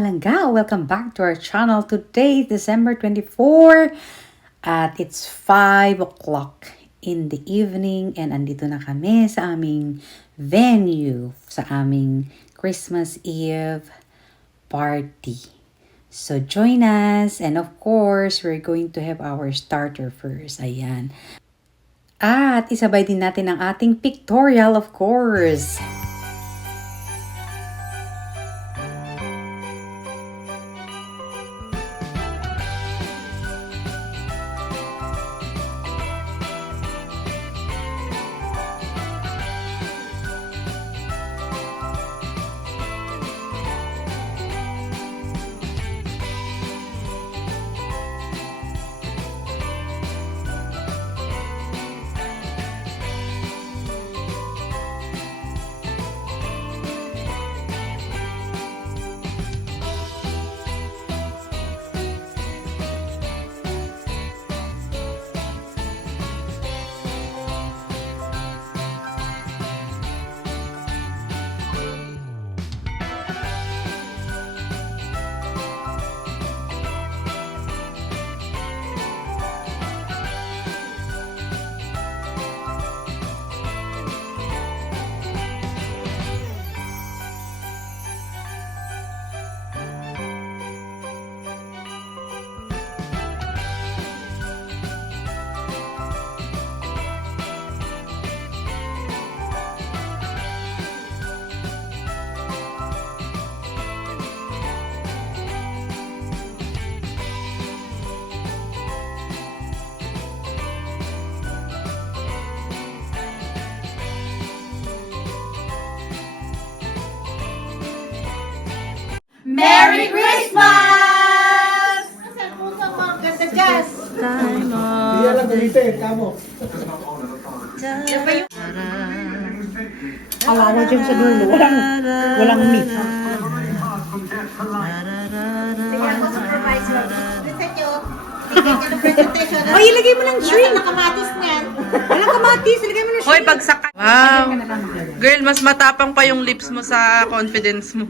mga langga! Welcome back to our channel. Today, December 24 at it's 5 o'clock in the evening and andito na kami sa aming venue, sa aming Christmas Eve party. So join us and of course, we're going to have our starter first. Ayan. At isabay din natin ang ating pictorial of course. Merry Christmas! Saan po sa mga ganda dyan? Iya lang gamitin, kamo. Kawawa dyan sa dulo. Walang meat. Sige ako supervisor. Listen nyo. Tignan nyo ng presentation. Ay, ilagay mo ng drink. Nakamatis niyan. Walang kamatis. Ilagay mo ng Hoy, bagsak ka. Wow. Girl, mas matapang pa yung lips mo sa confidence mo.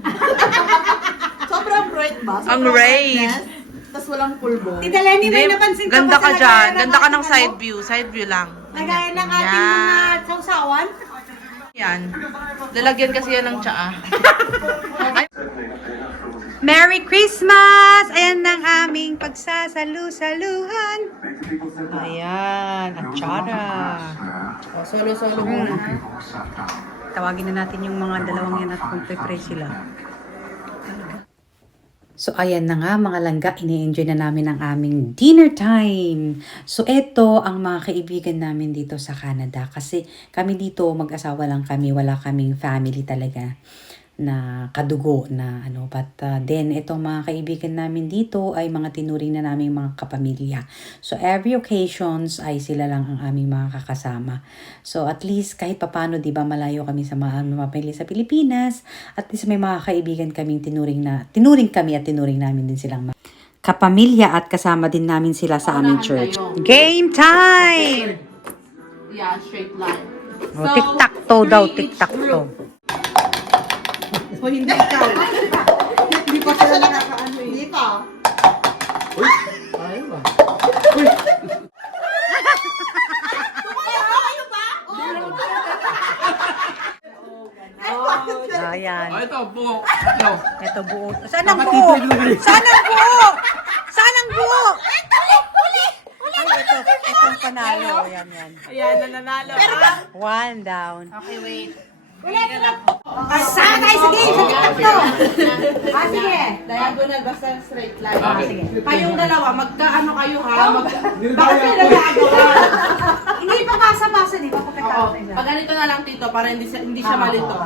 Sobrang bright ba? Ang Sobrang ray. brightness, Tapos walang pulbo. Tita Lenny, may napansin ka Ganda ba ka sa dyan. lagayan ng Ganda ka ng ating side view. Side view lang. Lagayan ng ating mga sausawan? Yan. Lalagyan kasi yan ng tsaa. Merry Christmas! Ayan ang aming pagsasalu-saluhan. Ayan, atsara. Oh, solo-solo muna. Tawagin na natin yung mga dalawang yan at magpe-pray sila. So, ayan na nga mga langga, ini-enjoy na namin ang aming dinner time. So, eto ang mga kaibigan namin dito sa Canada. Kasi kami dito, mag-asawa lang kami, wala kaming family talaga na kadugo na ano. But then, itong mga kaibigan namin dito ay mga tinuring na naming mga kapamilya. So, every occasions ay sila lang ang aming mga kakasama. So, at least kahit papano, di ba, malayo kami sa mga pamilya sa Pilipinas. At least may mga kaibigan kaming tinuring kami at tinuring namin din silang kapamilya at kasama din namin sila sa aming church. Game time! Yeah, straight line. Oh, tic-tac-toe daw, tic-tac-toe. O hindi ikaw. Hindi pa siya nakakaano eh. Hindi pa. Ayaw ba? Ayan. Ito, buo. Ito. Ito buo. Saan ang buo? Saan ang buo? Saan ang buo? Ay, ito ang panalo. Ayan, yan. Ayan, nananalo. One down. Okay, wait. Saan tayo sa game? Sa tic-tac-toe. Sige. Diagonal, basta straight line. Sige. Kayong dalawa, magkaano kayo ha? Bakit may nagagawa? Hindi pa basa-basa, di ba? Oo. Pag ganito na lang, Tito, para hindi siya malito.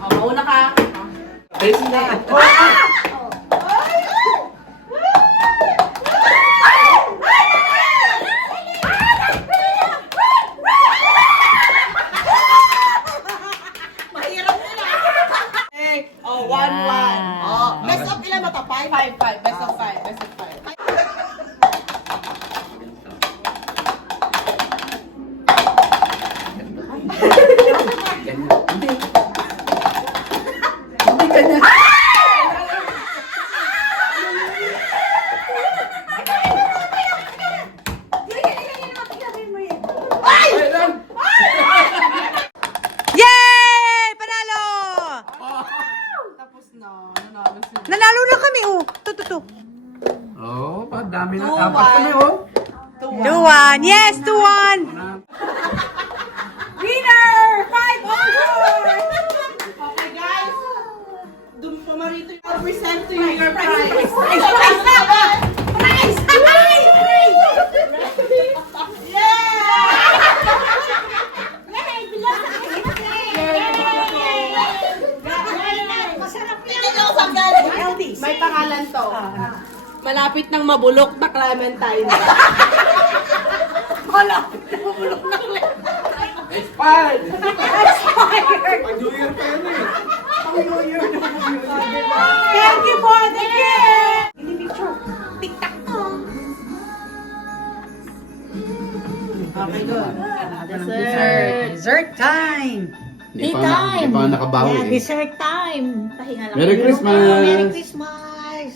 Mauna ka. Mahirap nila. Oh, 1-1. Oh, best of ilan ba ito? 5? 5. Best of 5. Best of 5. 2-1. Yes, 2-1. Winner! 500! Okay, guys. Doon po marito yung present to you your prize. Prize! May pangalan to. Malapit ng mabulok na Clementine. Malapit ng mabulok na Clementine. Expired! Pag-New Year pa yun eh. Thank you for the gift! Hindi picture. Tik-tak to. Okay, good. Dessert time. Di pa nakabawi Yeah, eh. dessert time. Pahinga lang. Merry Christmas! Merry Christmas!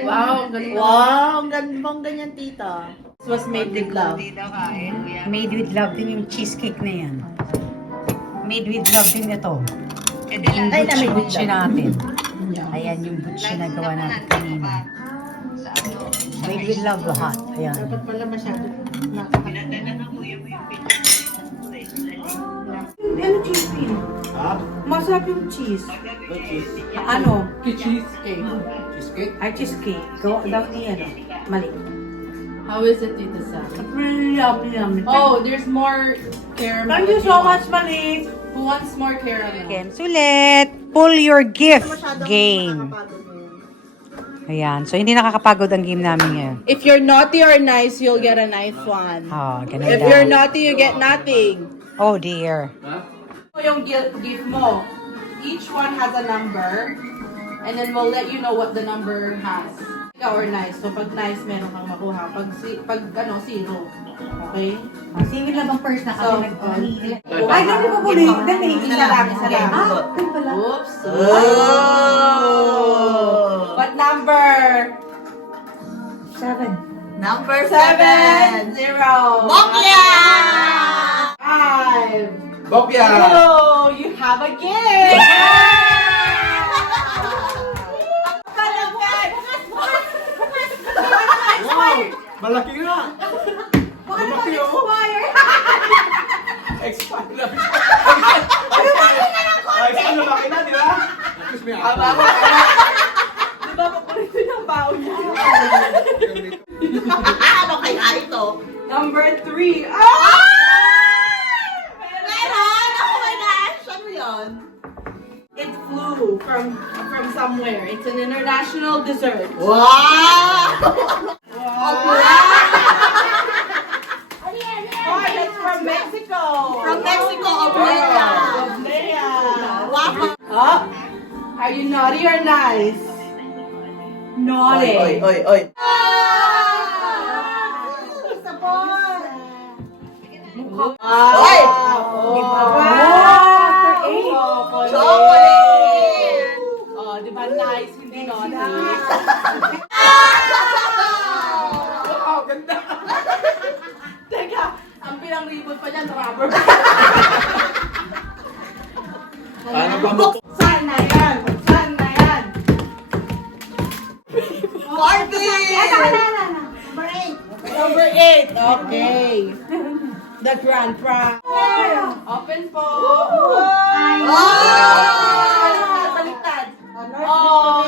Wow, galing. Wow, ang ganda bang ganyan, tita. This was made with love. Made with love din yung cheesecake na yan. Made with love din ito. Yung butchi natin. Ayan yung butchi na gawa natin kanina. Made with love lahat. Ayan. Dapat pala masyado. Ano cheese cream? Ha? Masarap yung cheese. Cheese. Ano? Cheesecake. Cheesecake? Ay, cheesecake. Gawa daw niya, no? Mali. How is it, Tita Sam? Really yummy, yummy. Oh, there's more caramel. Thank you so much, Mali. Who wants more caramel? Games ulit. Pull your gift game. Ayan. So, hindi nakakapagod ang game namin ngayon. If you're naughty or nice, you'll get a nice one. Oh, ganun If daw. you're naughty, you get nothing. Oh, dear. Yung gift mo, each one has a number, and then we'll let you know what the number has. Ikaw or nice. So, pag nice, meron kang makuha. Pag zero. Okay? Singin lang ang first na So, Ay, ganun mo po rin. Dali. Isa lang, isa lang. Oops. Oh! What number? 7. Number 7. 0. Bokya! 5. Bokya! Oh, you have a gift! Wow! Malaki nga! Malaki oh! Expired lang! Ay, saan lumaki na, di ba? Tapos may ako. Di ba paborito yung bao niya? Ano kaya ito? Number 3. Ah! Meron! Oh my gosh! Ano yun? It flew from somewhere. It's an international dessert. Wow! Oh, that's from Mexico. From Mexico, Obrera. Obrera. Wow! Oh, are you naughty or nice? Naughty. oy. Oy! Chocolate! Oh, di ba nice, hindi naughty? Wow, ganda! Teka, ang pinangribot pa dyan, rubber. Ano ba mo? Saan na yan? Saan na yan? Party! Number 8. Okay. The grand prize. Open po. Baliktad. Oh,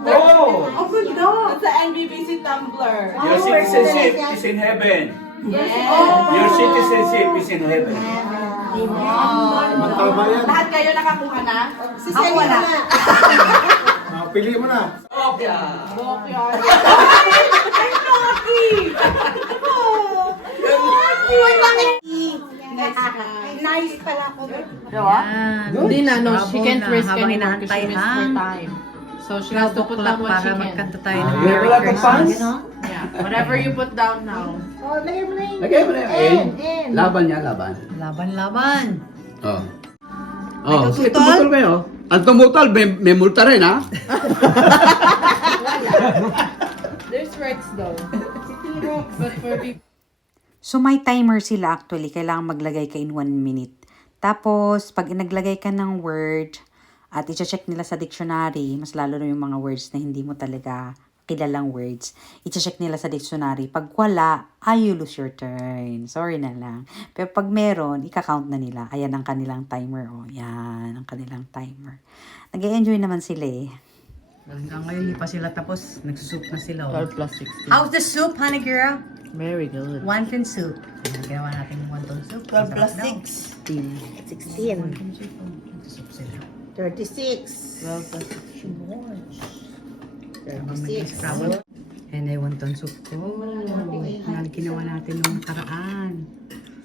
Oh! That's the NBBC tumbler. Your citizenship is in heaven. Yes. Your citizenship is in heaven. Tama yan. Lahat kayo nakakuha na? Ako wala. Pili mo na. Bokya! Bokya. I'm naughty! Nice pala ako. Hindi na, no. She can't risk habang anymore because she inaantay, missed her time. So she has to put down what she para can. magkanta tayo ng Ah, Merry wala kang Christmas. pants? Yeah. Whatever you put down now. Oh, lagay mo na yun. Lagay mo na yun. N. Laban niya, laban. Laban-laban. Oh. Oh, tutol? sige, tumutol kayo. Ang tumutol, may multa rin, ha? There's Rex though. But for people. So may timer sila actually. Kailangan maglagay ka in 1 minute. Tapos, pag naglagay ka ng word, At i-check nila sa dictionary, mas lalo na yung mga words na hindi mo talaga kilalang words. I-check nila sa dictionary. Pag wala, you lose your turn. Sorry na lang. Pero pag meron, ika-count na nila. Ayan ang kanilang timer. Oh, yan ang kanilang timer. Nag-enjoy naman sila eh. Hanggang ngayon, hindi pa sila tapos. Nagsusup na sila. 12 plus 16. How's the soup, honey girl? Very good. Wonton soup. Ayan, ginawa natin yung wonton soup. 12 plus Masarap daw. 6. 16. Wonton soup. Nagsusup sila. 36. 12 plus 36. And I wonton soup ko. Na ginawa natin nung nakaraan.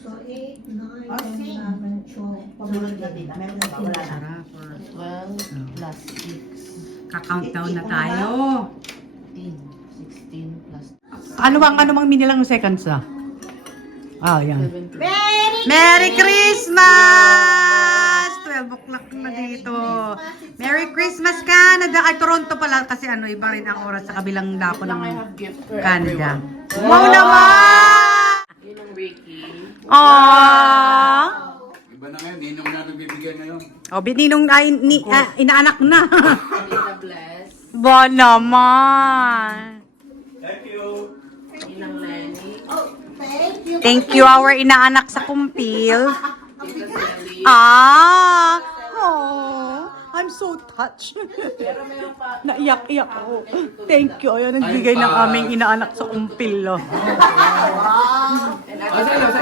So, 8, 9, 10, 11, 12. Sarap. 12 plus 6. Ka-countdown na tayo. 16 plus Ano bang minilang seconds na? Yan. 17. Merry Christmas! 12 o'clock na dito. Merry Christmas, Canada! Ay, Toronto pala kasi iba rin ang oras sa kabilang dako ng Gift for Canada. everyone. Wow naman! Yun ang Ricky. Aww! Iba na ngayon, ninong na nagbibigay ngayon. O, bininong inaanak na. Nina Bless. Ba naman! Thank you. Ninang Lenny. Thank you, our inaanak sa kumpil. Tita Sally. I'm so touched. Pero meron pa. Naiyak-iyak ako. Thank you. Ayun, nagbigay ng aming inaanak sa kumpil. Sa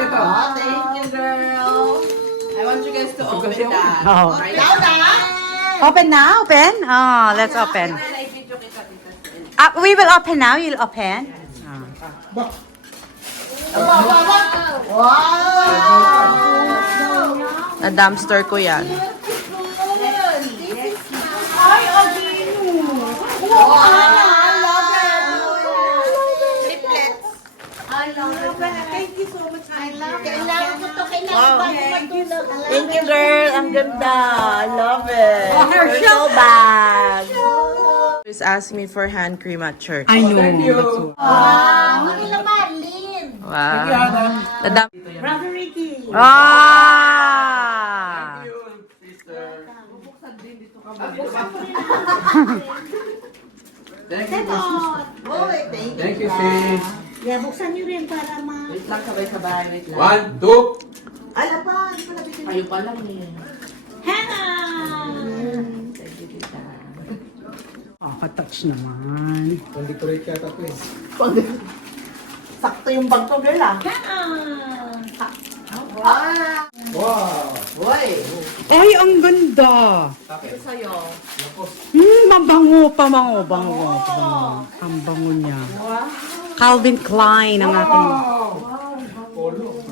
ito. Thank you, girl. I want you guys to open that. Oh. Right? Open now? Open? Let's open. Video kita, Tita Sally. We will open now. You'll open. Na dumpster ko yan. Kailangan ko to, kailangan bago matulog. Thank you, girl. Ang ganda. I love it. Commercial bag. Just asked me for hand cream at church. I know. Thank you. Hindi na Marlene. Wow. Na dam- Brother Ricky. Thank you. Boy, thank you. Thank you, sis. Yeah, buksan niyo rin para ma... Wait lang, sabay-sabay. Wait lang. 1, 2. Ala pa, hindi ko nabitin. Kayo pa lang eh. Hannah! Touch naman. Hindi ko rin kaya ito eh. Sakto yung bag ko, girl ah. Hannah! Wow. Boy. Ay, ang ganda. Ito sa'yo. Mabango pa, bango. Ang bango niya. Calvin Klein ang ating...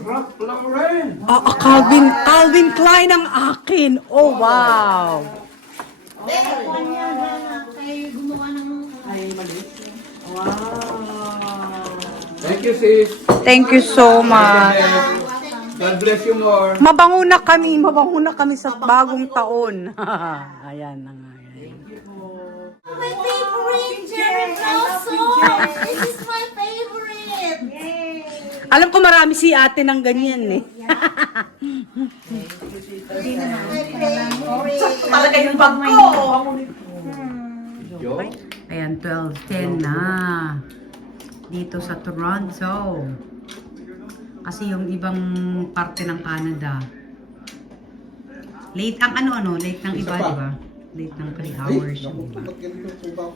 Rap lang rin. Calvin Klein ang akin. Oh, wow. Ako niya, Hannah, kayo gumawa ng... Thank you, sis. Thank you so much. God bless you more. Mabango na kami sa bagong taon. Ayan na nga. My favorite, Jerry Blossom! This is my favorite! Alam ko marami si ate ng ganyan eh. Talaga yung bag ko. Yo. Ayan, 12:10 na. Dito sa Toronto. Kasi yung ibang parte ng Canada. Late ang late ng iba, di ba? Late ng 3 hours yung iba.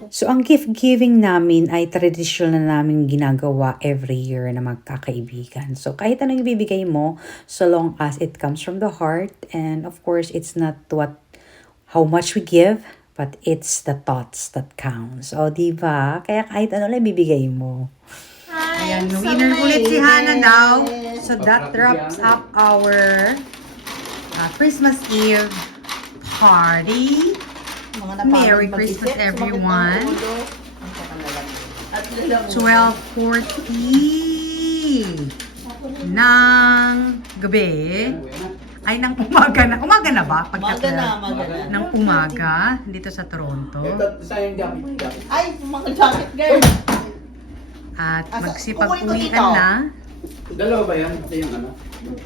So, ang gift-giving namin ay traditional na namin ginagawa every year na magkakaibigan. So, kahit anong ibibigay mo, so long as it comes from the heart, and of course, it's not how much we give, but it's the thoughts that counts. O, di ba? Kaya kahit ano lang ibibigay mo. Ayan, winner ulit si Hannah daw. So, that wraps up our Christmas Eve party. Merry Christmas, everyone. 12:40 ng gabi. Ay, ng umaga na. Umaga na ba? Umaga na. Ng umaga, dito sa Toronto. Ito, sayang jacket. Ay, mga jacket, girl. At kukunin ko magsipag-uwian dito. na. Dalawa ba yan? Ito yung ano?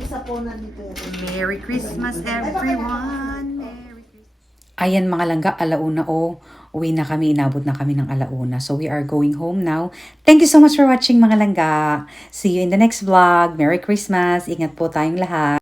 Isa po na dito. Merry Christmas, everyone! Merry Christmas. Ayan mga langga, alauna uwi na kami, inabot na kami ng alauna. So we are going home now. Thank you so much for watching mga langga. See you in the next vlog. Merry Christmas. Ingat po tayong lahat.